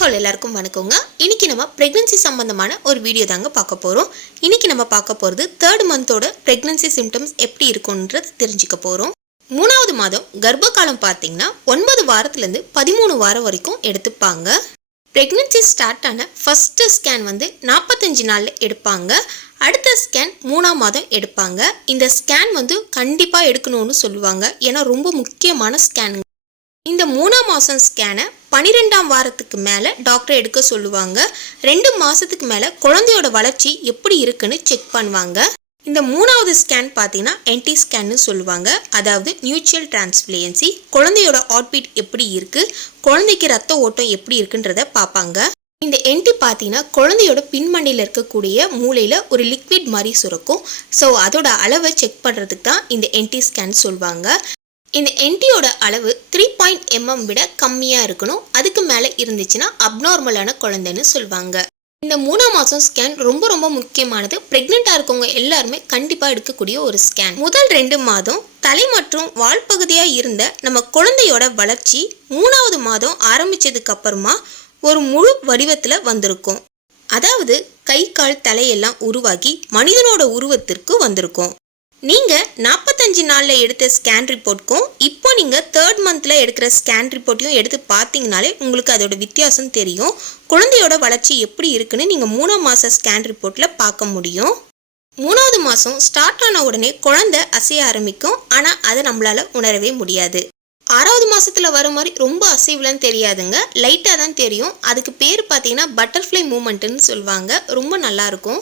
Hi எல்லாருக்கும் வணக்கங்க. இன்னைக்கு நம்ம பிரெக்னன்சி சம்பந்தமான ஒரு வீடியோ தாங்க பார்க்க போறோம். இன்னைக்கு நம்ம பார்க்க போறது 3rd மந்தோட பிரெக்னன்சி சிம்டம்ஸ் எப்படி இருக்கும்ன்றது தெரிஞ்சுக்க போறோம். 3வது மாதம் கர்ப்ப காலம் பார்த்தீங்கன்னா 9 வாரத்துல இருந்து 13 வாரம் வரைக்கும் எடுத்துப்பாங்க. பிரெக்னன்சி ஸ்டார்ட் ஆன ஃபர்ஸ்ட் ஸ்கேன் 45 நாள்ல எடுப்பாங்க. அடுத்த ஸ்கேன் 3ஆம் மாதம் எடுப்பாங்க. இந்த ஸ்கேன் கண்டிப்பா எடுக்கணும்னு சொல்லுவாங்க. ஏன்னா ரொம்ப முக்கியமான ஸ்கேன். இந்த 3ஆம் மாதம் ஸ்கேனை 12ஆம் வாரத்துக்கு மேலே டாக்டர் எடுக்க சொல்லுவாங்க. 2 மாதத்துக்கு மேலே குழந்தையோட வளர்ச்சி எப்படி இருக்குன்னு செக் பண்ணுவாங்க. இந்த 3வது ஸ்கேன் பார்த்தீங்கன்னா என்டி ஸ்கேன்னு சொல்லுவாங்க. அதாவது நியூட்ரல் டிரான்ஸ்ஃப்ளூயன்சி. குழந்தையோட ஹார்ட்பீட் எப்படி இருக்குது, குழந்தைக்கு ரத்த ஓட்டம் எப்படி இருக்குன்றத பார்ப்பாங்க. இந்த என்டி பார்த்தீங்கன்னா குழந்தையோட பின்மண்டையில் இருக்கக்கூடிய மூளையில் ஒரு லிக்விட் மாதிரி சுரக்கும். ஸோ அதோட அளவை செக் பண்ணுறதுக்கு தான் இந்த என்டி ஸ்கேன் சொல்லுவாங்க. இந்த என்டியோட அளவு 3 mm விட கம்மியாக இருக்கணும். அதுக்கு மேலே இருந்துச்சுன்னா அப்நார்மலான குழந்தைன்னு சொல்லுவாங்க. இந்த 3ஆம் மாதம் ஸ்கேன் ரொம்ப முக்கியமானது. ப்ரெக்னெண்ட்டாக இருக்கவங்க எல்லாருமே கண்டிப்பாக எடுக்கக்கூடிய ஒரு ஸ்கேன். முதல் 2 மாதம் தலை மற்றும் வால் பகுதியாக இருந்த நம்ம குழந்தையோட வளர்ச்சி 3வது மாதம் ஆரம்பித்ததுக்கு அப்புறமா ஒரு முழு வடிவத்தில் வந்திருக்கும். அதாவது கை கால் தலையெல்லாம் உருவாகி மனிதனோட உருவத்திற்கு வந்திருக்கும். நீங்கள் 45 நாளில் எடுத்த ஸ்கேன் ரிப்போர்ட்க்கும் இப்போ நீங்கள் 3rd மந்தில் எடுக்கிற ஸ்கேன் ரிப்போர்ட்டையும் எடுத்து பார்த்தீங்கனாலே உங்களுக்கு அதோட வித்தியாசம் தெரியும். குழந்தையோட வளர்ச்சி எப்படி இருக்குன்னு நீங்கள் 3ஆம் மாத ஸ்கேன் ரிப்போர்ட்டில் பார்க்க முடியும். 3வது மாதம் ஸ்டார்ட் ஆன உடனே குழந்தை அசைய ஆரம்பிக்கும். ஆனால் அதை நம்மளால் உணரவே முடியாது. 6வது மாதத்தில் வர மாதிரி ரொம்ப அசைவுலாம் தெரியாதுங்க. லைட்டாக தான் தெரியும். அதுக்கு பேர் பார்த்தீங்கன்னா பட்டர்ஃப்ளை மூமெண்ட்டுன்னு சொல்லுவாங்க. ரொம்ப நல்லாயிருக்கும்.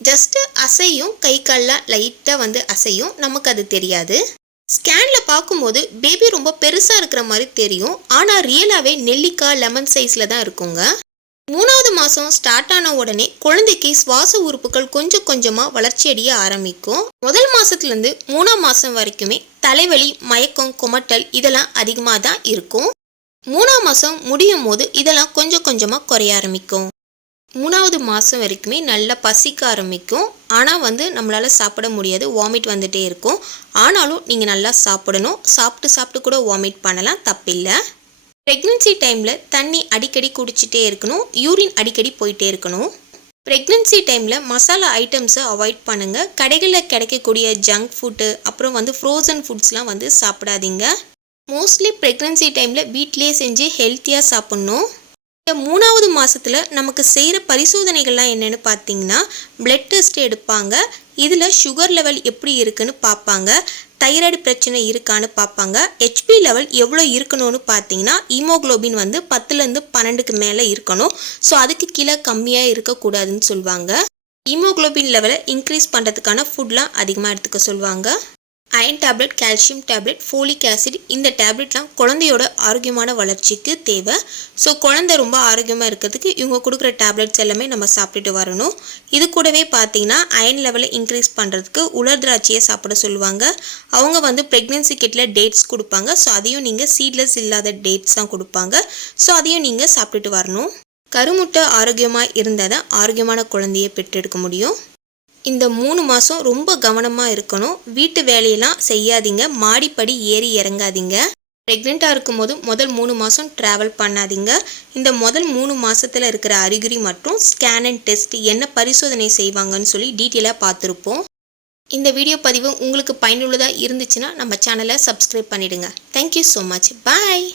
ஜஸ்ட்டு அசையும், கை கால்லாம் லைட்டாக அசையும், நமக்கு அது தெரியாது. ஸ்கேனில் பார்க்கும்போது பேபி ரொம்ப பெருசாக இருக்கிற மாதிரி தெரியும். ஆனால் ரியலாகவே நெல்லிக்காய் லெமன் சைஸில் தான் இருக்குங்க. 3வது மாதம் ஸ்டார்ட் ஆன உடனே குழந்தைக்கு சுவாச உறுப்புகள் கொஞ்சம் கொஞ்சமாக வளர்ச்சி அடைய ஆரம்பிக்கும். முதல் மாதத்துலேருந்து 3ஆம் மாதம் வரைக்குமே தலைவலி, மயக்கம், குமட்டல் இதெல்லாம் அதிகமாக தான் இருக்கும். 3ஆம் மாதம் முடியும் போது இதெல்லாம் கொஞ்சம் கொஞ்சமாக குறைய ஆரம்பிக்கும். 3வது மாதம் வரைக்குமே நல்லா பசிக்க ஆரம்பிக்கும். ஆனால் நம்மளால் சாப்பிட முடியாது, வாமிட் வந்துகிட்டே இருக்கும். ஆனாலும் நீங்கள் நல்லா சாப்பிடணும். சாப்பிட்டு கூட வாமிட் பண்ணலாம், தப்பில்லை. ப்ரெக்னென்சி டைமில் தண்ணி அடிக்கடி குடிச்சிட்டே இருக்கணும். யூரின் அடிக்கடி போயிட்டே இருக்கணும். ப்ரெக்னென்சி டைமில் மசாலா ஐட்டம்ஸை அவாய்ட் பண்ணுங்கள். கடைகளில் கிடைக்கக்கூடிய ஜங்க் ஃபுட்டு அப்புறம் ஃப்ரோசன் ஃபுட்ஸ்லாம் சாப்பிடாதீங்க. மோஸ்ட்லி ப்ரெக்னென்சி டைமில் வீட்டிலே செஞ்சு ஹெல்த்தியாக சாப்பிட்ணும். இந்த 3வது மாதத்தில் நமக்கு செய்கிற பரிசோதனைகள்லாம் என்னென்னு பார்த்தீங்கன்னா பிளட் டெஸ்ட் எடுப்பாங்க. இதில் சுகர் லெவல் எப்படி இருக்குன்னு பார்ப்பாங்க. தைராய்டு பிரச்சனை இருக்கான்னு பார்ப்பாங்க. ஹெச்பி லெவல் எவ்வளோ இருக்கணும்னு பார்த்தீங்கன்னா ஹீமோக்ளோபின் 10லேருந்து 12க்கு மேலே இருக்கணும். ஸோ அதுக்கு கீழே கம்மியாக இருக்கக்கூடாதுன்னு சொல்லுவாங்க. ஹீமோக்ளோபின் லெவலை இன்க்ரீஸ் பண்ணுறதுக்கான ஃபுட்லாம் அதிகமாக எடுத்துக்க சொல்லுவாங்க. Iron tablet, calcium tablet, folic acid இந்த டேப்லெட்லாம் குழந்தையோட ஆரோக்கியமான வளர்ச்சிக்கு தேவை. ஸோ குழந்தை ரொம்ப ஆரோக்கியமாக இருக்கிறதுக்கு இவங்க கொடுக்குற டேப்லெட்ஸ் எல்லாமே நம்ம சாப்பிட்டுட்டு வரணும். இது கூடவே பார்த்தீங்கன்னா அயன் லெவலை இன்க்ரீஸ் பண்ணுறதுக்கு உலர் திராட்சையை சாப்பிட சொல்லுவாங்க. அவங்க ப்ரெக்னென்சி கிட்டில் டேட்ஸ் கொடுப்பாங்க. ஸோ அதையும் நீங்கள் சீட்லெஸ் இல்லாத டேட்ஸ் தான் கொடுப்பாங்க. ஸோ அதையும் நீங்கள் சாப்பிட்டுட்டு வரணும். கருமுட்டை ஆரோக்கியமாக இருந்தால் தான் ஆரோக்கியமான குழந்தையை பெற்றெடுக்க முடியும். இந்த 3 மாதம் ரொம்ப கவனமாக இருக்கணும். வீட்டு வேலையெல்லாம் செய்யாதீங்க. மாடிப்படி ஏறி இறங்காதீங்க. ப்ரெக்னெண்ட்டாக இருக்கும்போது முதல் 3 மாதம் ட்ராவல் பண்ணாதீங்க. இந்த முதல் 3 மாதத்தில் இருக்கிற அறிகுறி மற்றும் ஸ்கேன் அண்ட் டெஸ்ட் என்ன பரிசோதனை செய்வாங்கன்னு சொல்லி டீட்டெயிலாக பார்த்துருப்போம். இந்த வீடியோ பதிவு உங்களுக்கு பயனுள்ளதாக இருந்துச்சுன்னா நம்ம சேனலை சப்ஸ்கிரைப் பண்ணிவிடுங்க. Thank you so much. பாய்.